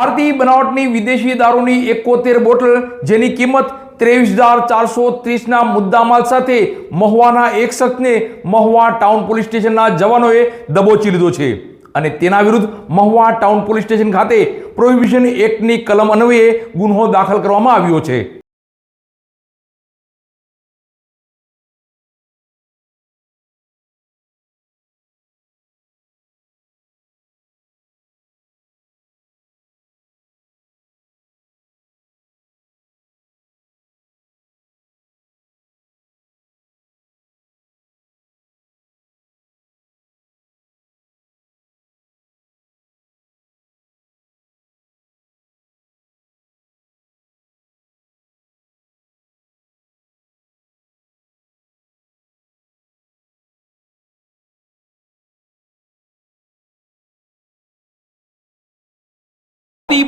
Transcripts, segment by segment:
ભારતીય બનાવટની વિદેશી દારૂની 71 બોટલ જેની કિંમત 23,430ના મુદ્દામાલ સાથે મહુવાના એક શખ્સને મહુવા ટાઉન પોલીસ સ્ટેશનના જવાનોએ દબોચી લીધો છે અને તેના વિરુદ્ધ મહુવા ટાઉન પોલીસ સ્ટેશન ખાતે પ્રોહિબિશન એક્ટની કલમ અન્વયે ગુન્હો દાખલ કરવામાં આવ્યો છે।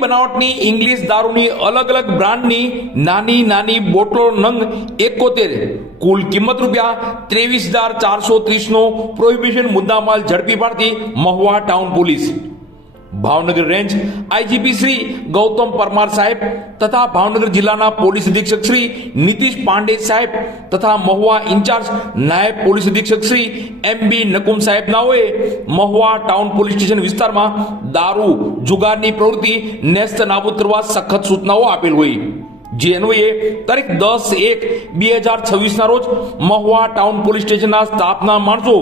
બનાવટની ઇંગ્લિશ દારૂની અલગ અલગ બ્રાન્ડની નાની નાની બોટલો નંગ 71 કુલ કિંમત રૂપિયા 23,430નો પ્રોહિબિશન મુદ્દામાલ ઝડપી પાડતી Mahuva town police Bhavnagar range IGP Shri Gautam Parmar સાહેબ તથા ભાવનગર જિલ્લાના પોલીસ અધિક્ષક શ્રી નીતિશ પાંડે સાહેબ તથા મહુવા ઇન્ચાર્જ નાયબ પોલીસ અધિક્ષક શ્રી એમબી નકુમ સાહેબ નાઓએ મહુવા ટાઉન પોલીસ સ્ટેશન વિસ્તારમાં દારૂ જુગારની પ્રવૃત્તિ નેસ્ત નાબૂદ કરવા સખત સૂચનાઓ આપેલ હોય જે અન્વયે તારીખ 10/1/2026ના રોજ મહુવા ટાઉન પોલીસ સ્ટેશનના સ્ટાફના માણસો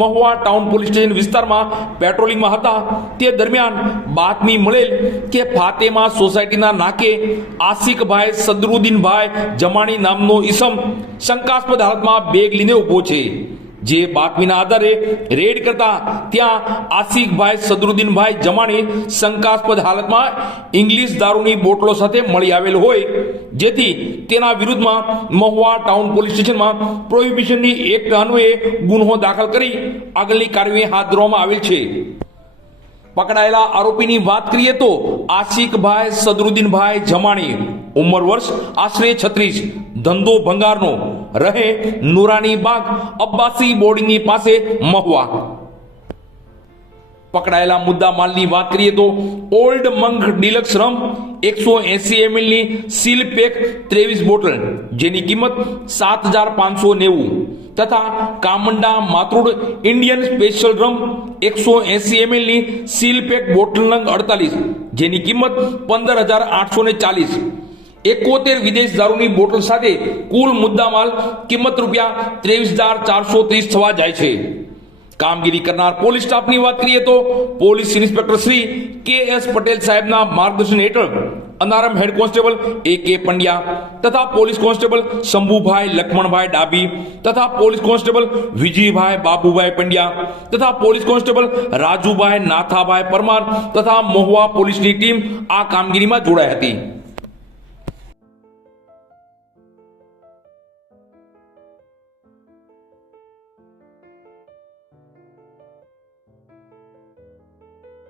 મહુવા ટાઉન પોલીસ સ્ટેશન વિસ્તારમાં પેટ્રોલિંગમાં હતા તે દરમિયાન બાતમી મળેલ કે ફાતેમા સોસાયટીના નાકે આશિકભાઈ સદરુદ્દીનભાઈ જમાણી નામનો ઈસમ શંકાસ્પદ હાલતમાં બેગ લઈને ઊભો છે જે બાતમીના આધારે રેડ કરતા ત્યાં આશિકભાઈ સદરુદ્દીનભાઈ જમાણી શંકાસ્પદ હાલતમાં ઇંગ્લિશ દારૂની બોટલો સાથે મળી આવેલ હોય જેથી તેના વિરુદ્ધમાં મહુવા ટાઉન પોલીસ સ્ટેશનમાં પ્રોહિબિશનની એક્ટ અન્વયે ગુન્હો દાખલ કરી આગળની કાર્યવાહી હાથ ધરવામાં આવેલ છે। પકડાયેલા આરોપીની વાત કરીએ તો આશિકભાઈ સદરુદ્દીનભાઈ જમાણી ઉંમર વર્ષ આશરે 36 ધંધો ભંગારનો રહે નુરાની બાગ અબ્બાસી બોર્ડિંગની પાસે મહુવા। પકડાયેલા મુદ્દા માલની વાત કરીએ તો ઓલ્ડ મંક ડિલક્સ રમ 180 ml ની સીલ પેક 23 બોટલ જેની કિંમત 7,590 તથા કામંડા માતૃડ ઇન્ડિયન સ્પેશિયલ રમ 180 ml ની સીલ પેક બોટલ નંગ 48 જેની કિંમત 15,840 71 વિદેશ દારૂની બોટલ સાથે કુલ મુદ્દામાલ કિંમત રૂપિયા 23,430 થવા જાય છે। કામગીરી કરનાર પોલીસ સ્ટાફની વાત કરીએ તો પોલીસ ઇન્સ્પેક્ટર શ્રી કે.એસ. પટેલ સાહેબના માર્ગદર્શન હેઠળ અનારમ હેડ કોન્સ્ટેબલ એ.કે. પંડ્યા તથા પોલીસ કોન્સ્ટેબલ શંભુભાઈ લક્ષ્મણભાઈ ડાબી તથા પોલીસ કોન્સ્ટેબલ વિજયભાઈ બાબુભાઈ પંડ્યા તથા પોલીસ કોન્સ્ટેબલ રાજુભાઈ નાથાભાઈ પરમાર તથા મહુવા પોલીસની ટીમ આ કામગીરીમાં જોડાઈ હતી।